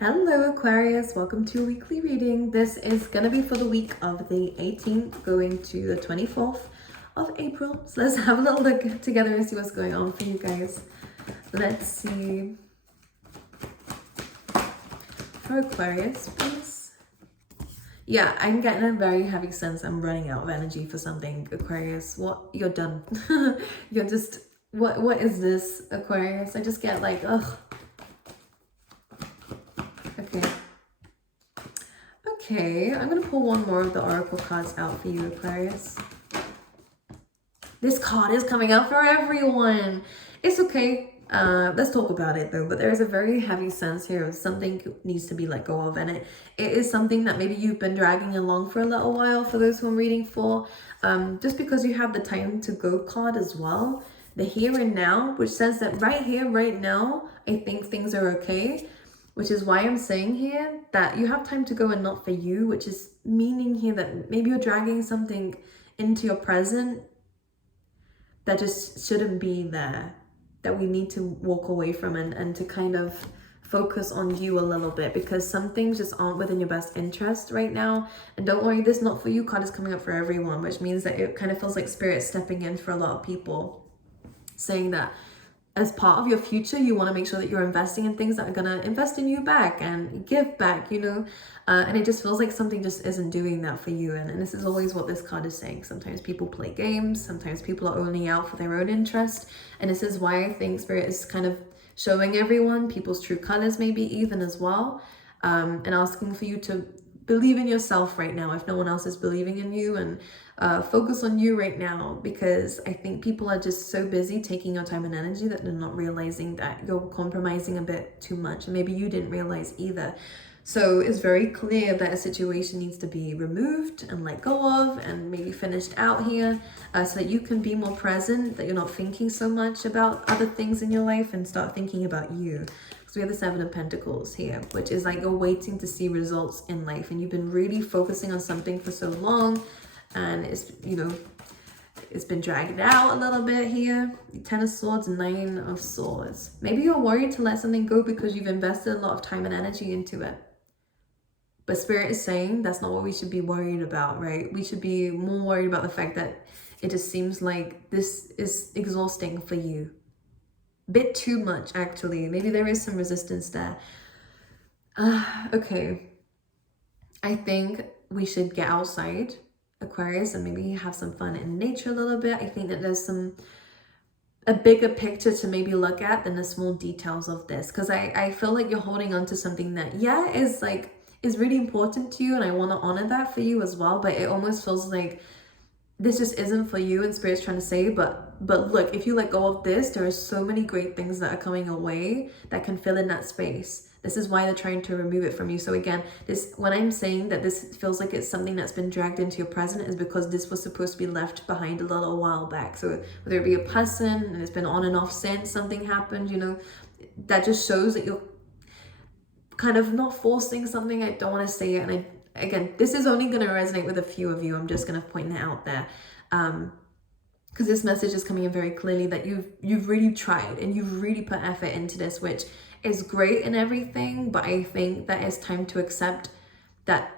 Hello Aquarius, welcome to a weekly reading. This is going to be for the week of the 18th going to the 24th of April. So let's have a little look together and see what's going on for you guys. Let's see. For Aquarius, please. Yeah, I'm getting a very heavy sense I'm running out of energy for something, Aquarius. What? You're done. You're just, what is this, Aquarius? I just get like, ugh. Okay, I'm going to pull one more of the Oracle cards out for you, Aquarius. This card is coming out for everyone. It's okay. Let's talk about it though. But there is a very heavy sense here of something needs to be let go of. And it is something that maybe you've been dragging along for a little while for those who I'm reading for. Just because you have the time to go card as well. The here and now, which says that right here, right now, I think things are okay. Which is why I'm saying here that you have time to go and not for you, which is meaning here that maybe you're dragging something into your present that just shouldn't be there, that we need to walk away from and to kind of focus on you a little bit, because some things just aren't within your best interest right now. And don't worry, this not for you card is coming up for everyone, which means that it kind of feels like spirit stepping in for a lot of people, saying that as part of your future, you want to make sure that you're investing in things that are going to invest in you back and give back, you know, and it just feels like something just isn't doing that for you. And this is always what this card is saying. Sometimes people play games, sometimes people are only out for their own interest. And this is why I think Spirit is kind of showing everyone people's true colors, maybe even as well, and asking for you to believe in yourself right now if no one else is believing in you, and focus on you right now, because I think people are just so busy taking your time and energy that they're not realizing that you're compromising a bit too much, and maybe you didn't realize either. So it's very clear that a situation needs to be removed and let go of and maybe finished out here, so that you can be more present, that you're not thinking so much about other things in your life and start thinking about you. So we have the Seven of Pentacles here, which is like you're waiting to see results in life, and you've been really focusing on something for so long, and it's, you know, it's been dragged out a little bit here. Ten of Swords, Nine of Swords. Maybe you're worried to let something go because you've invested a lot of time and energy into it. But Spirit is saying that's not what we should be worried about, right? We should be more worried about the fact that it just seems like this is exhausting for you. Bit too much, actually. Maybe there is some resistance there. Okay. I think we should get outside, Aquarius, and maybe have some fun in nature a little bit. I think that there's a bigger picture to maybe look at than the small details of this, because I feel like you're holding on to something that, yeah, is really important to you, and I want to honor that for you as well, but it almost feels like this just isn't for you, and Spirit's trying to say, but look, if you let go of this, there are so many great things that are coming away that can fill in that space. This is why they're trying to remove it from you. So again, when I'm saying that this feels like it's something that's been dragged into your present, is because this was supposed to be left behind a little while back. So whether it be a person and it's been on and off since something happened, you know, that just shows that you're kind of not forcing something. I don't want to say it, and again, this is only going to resonate with a few of you. I'm just going to point it out there, because this message is coming in very clearly that you've really tried and you've really put effort into this, which is great and everything, but I think that it's time to accept that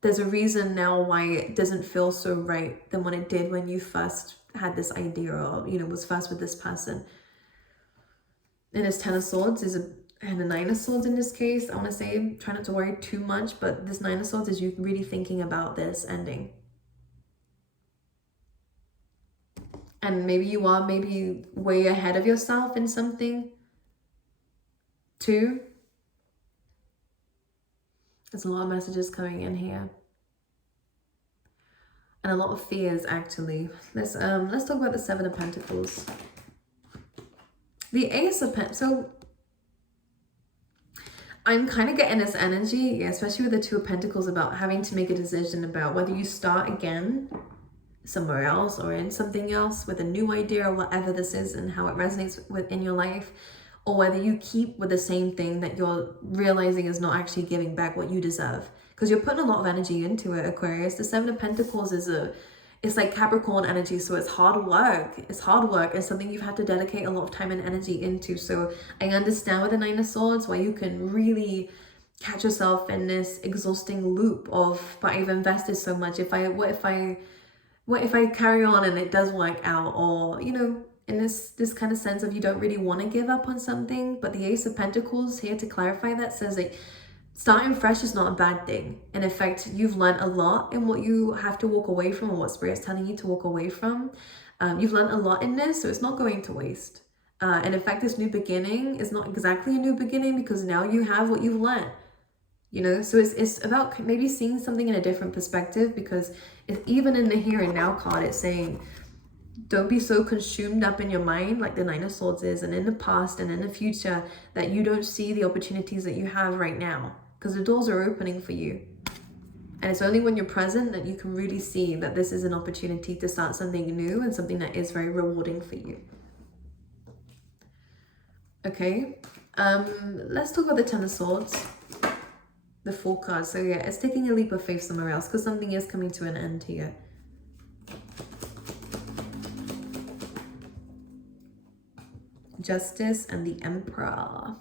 there's a reason now why it doesn't feel so right than when it did when you first had this idea, or, you know, was first with this person. And this Ten of Swords is and the Nine of Swords in this case. I want to say try not to worry too much, but this Nine of Swords is you really thinking about this ending. And maybe you are maybe way ahead of yourself in something too. There's a lot of messages coming in here. And a lot of fears, actually. Let's talk about the Seven of Pentacles. The Ace of Pentacles. So I'm kind of getting this energy, especially with the Two of Pentacles, about having to make a decision about whether you start again somewhere else or in something else with a new idea, or whatever this is and how it resonates in your life, or whether you keep with the same thing that you're realizing is not actually giving back what you deserve, because you're putting a lot of energy into it, Aquarius. The Seven of Pentacles it's like Capricorn energy, so it's hard work. It's hard work. It's something you've had to dedicate a lot of time and energy into. So I understand with the Nine of Swords why you can really catch yourself in this exhausting loop of, but I've invested so much. What if I carry on and it does work out? Or, you know, in this kind of sense of you don't really want to give up on something. But the Ace of Pentacles here to clarify that says that starting fresh is not a bad thing. And in fact, you've learned a lot in what you have to walk away from, or what Spirit's telling you to walk away from. You've learned a lot in this, so it's not going to waste. And in fact, this new beginning is not exactly a new beginning, because now you have what you've learned. You know, so it's about maybe seeing something in a different perspective, because even in the here and now card, it's saying, don't be so consumed up in your mind, like the Nine of Swords is, and in the past and in the future, that you don't see the opportunities that you have right now, because the doors are opening for you. And it's only when you're present that you can really see that this is an opportunity to start something new and something that is very rewarding for you. Okay, let's talk about the Ten of Swords, the Fool card. So yeah, it's taking a leap of faith somewhere else, because something is coming to an end here. Justice and the Emperor.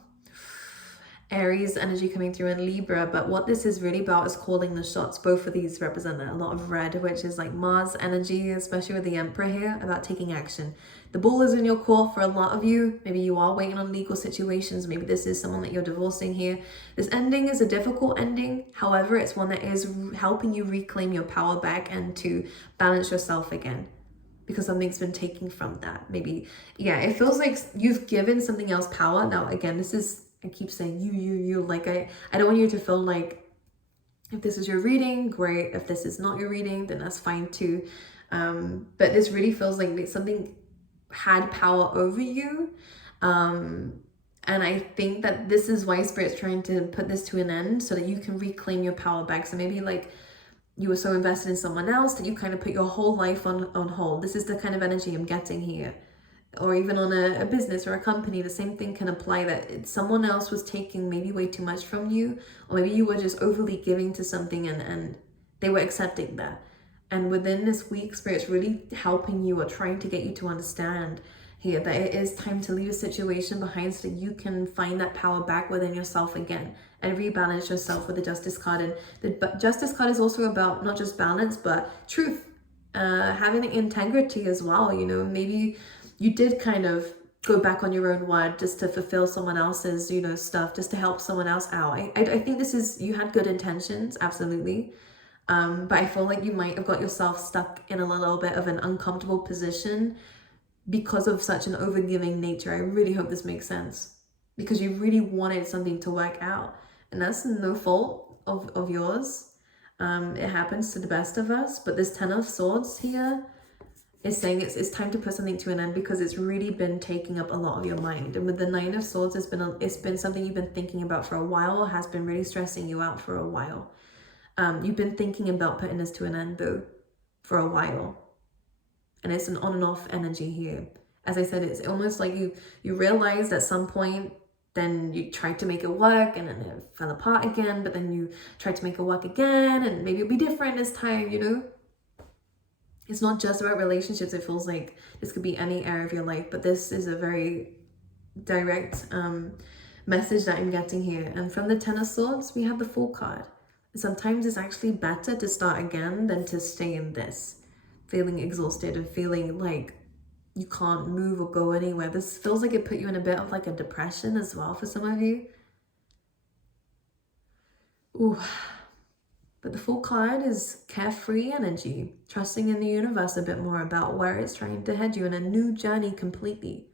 Aries energy coming through in Libra, but what this is really about is calling the shots. Both of these represent a lot of red, which is like Mars energy, especially with the Emperor here, about taking action. The ball is in your court for a lot of you. Maybe you are waiting on legal situations. Maybe this is someone that you're divorcing here. This ending is a difficult ending. However, it's one that is helping you reclaim your power back and to balance yourself again, because something's been taken from that. Maybe, yeah, it feels like you've given something else power. Now, again, this is, I keep saying you, like I don't want you to feel like, if this is your reading, great. If this is not your reading, then that's fine too. But this really feels like something had power over you. And I think that this is why Spirit's trying to put this to an end, so that you can reclaim your power back. So maybe like you were so invested in someone else that you kind of put your whole life on hold. This is the kind of energy I'm getting here. Or even on a business or a company, the same thing can apply, that someone else was taking maybe way too much from you, or maybe you were just overly giving to something and they were accepting that. And within this week, Spirit's really helping you or trying to get you to understand here that it is time to leave a situation behind, so that you can find that power back within yourself again and rebalance yourself with the Justice card. And the Justice card is also about not just balance, but truth, having integrity as well. You know, maybe you did kind of go back on your own word just to fulfill someone else's, you know, stuff, just to help someone else out. I think this is, you had good intentions, absolutely. But I feel like you might have got yourself stuck in a little bit of an uncomfortable position because of such an overgiving nature. I really hope this makes sense, because you really wanted something to work out, and that's no fault of yours. It happens to the best of us. But this Ten of Swords here is saying it's time to put something to an end, because it's really been taking up a lot of your mind. And with the Nine of Swords, it's been something you've been thinking about for a while, or has been really stressing you out for a while. You've been thinking about putting this to an end though for a while, and it's an on and off energy here. As I said, it's almost like you realized at some point, then you tried to make it work and then it fell apart again, but then you tried to make it work again, and maybe it'll be different this time, you know. It's not just about relationships. It feels like this could be any area of your life, but this is a very direct message that I'm getting here. And from the Ten of Swords, we have the Fool card. Sometimes it's actually better to start again than to stay in this, feeling exhausted and feeling like you can't move or go anywhere. This feels like it put you in a bit of like a depression as well for some of you. Ooh. But the Fool card is carefree energy, trusting in the universe a bit more about where it's trying to head you in a new journey completely.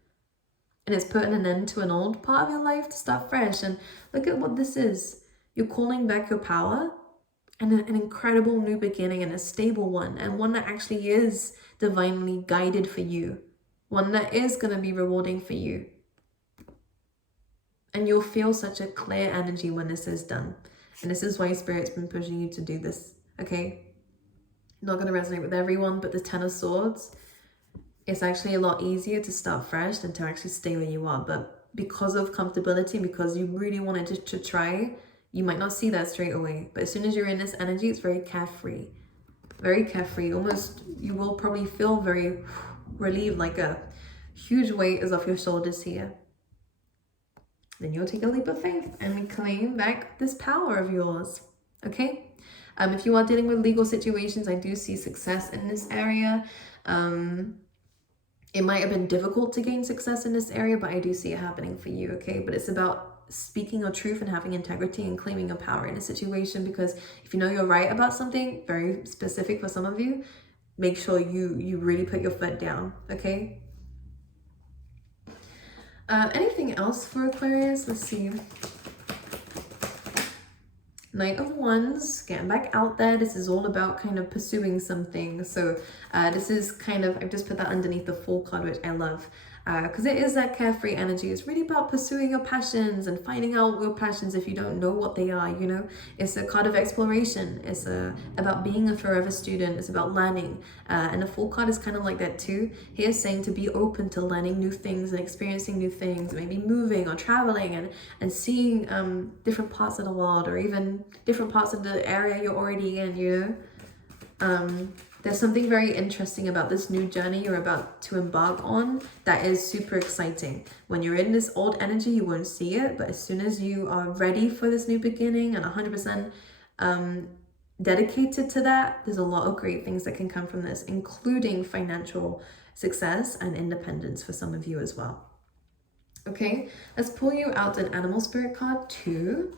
And it's putting an end to an old part of your life to start fresh. And look at what this is. You're calling back your power and an incredible new beginning, and a stable one, and one that actually is divinely guided for you. One that is going to be rewarding for you. And you'll feel such a clear energy when this is done. And this is why Spirit's been pushing you to do this, okay? Not going to resonate with everyone, but the Ten of Swords, it's actually a lot easier to start fresh than to actually stay where you are. But because of comfortability, because you really wanted to try, you might not see that straight away. But as soon as you're in this energy, it's very carefree. Very carefree. Almost, you will probably feel very relieved, like a huge weight is off your shoulders here. then you'll take a leap of faith and claim back this power of yours. Okay? If you are dealing with legal situations, I do see success in this area. It might have been difficult to gain success in this area, but I do see it happening for you, okay? But it's about speaking your truth and having integrity and claiming your power in a situation, because if you know you're right about something, very specific for some of you, make sure you really put your foot down, okay? Anything else for Aquarius? Let's see. Knight of Wands, getting back out there. This is all about kind of pursuing something. So this is kind of, I've just put that underneath the Fool card, which I love. Because it is that carefree energy. It's really about pursuing your passions and finding out your passions if you don't know what they are, you know. It's a card of exploration. It's about being a forever student. It's about learning. And the Fool card is kind of like that too. He is saying to be open to learning new things and experiencing new things, maybe moving or traveling and seeing different parts of the world, or even different parts of the area you're already in, you know. There's something very interesting about this new journey you're about to embark on that is super exciting. When you're in this old energy, you won't see it, but as soon as you are ready for this new beginning and 100% dedicated to that, there's a lot of great things that can come from this, including financial success and independence for some of you as well. Okay, let's pull you out an animal spirit card too.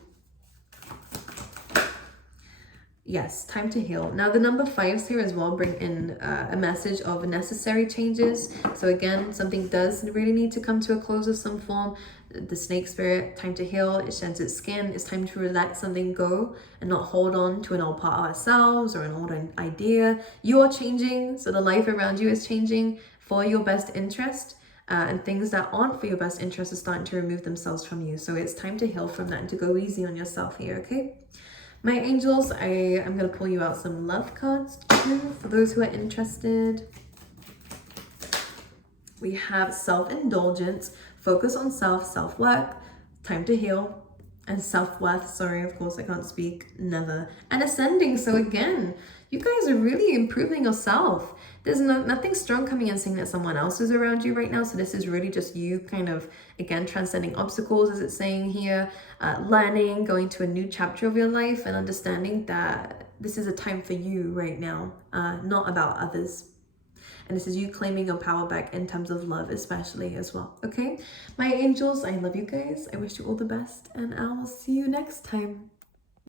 Yes, time to heal. Now the number 5s here as well bring in a message of necessary changes. So again, something does really need to come to a close of some form. The snake spirit, time to heal. It sheds its skin. It's time to let something go and not hold on to an old part of ourselves or an old idea. You are changing, so the life around you is changing for your best interest. And things that aren't for your best interest are starting to remove themselves from you. So it's time to heal from that and to go easy on yourself here, okay? My angels, I'm going to pull you out some love cards too for those who are interested. We have self-indulgence, focus on self-worth, time to heal, and self-worth, sorry, of course I can't speak, never, and ascending. So again, you guys are really improving yourself. There's nothing strong coming in saying that someone else is around you right now. So this is really just you kind of, again, transcending obstacles, as it's saying here, learning, going to a new chapter of your life and understanding that this is a time for you right now, not about others. And this is you claiming your power back in terms of love, especially as well. Okay, my angels, I love you guys. I wish you all the best and I will see you next time.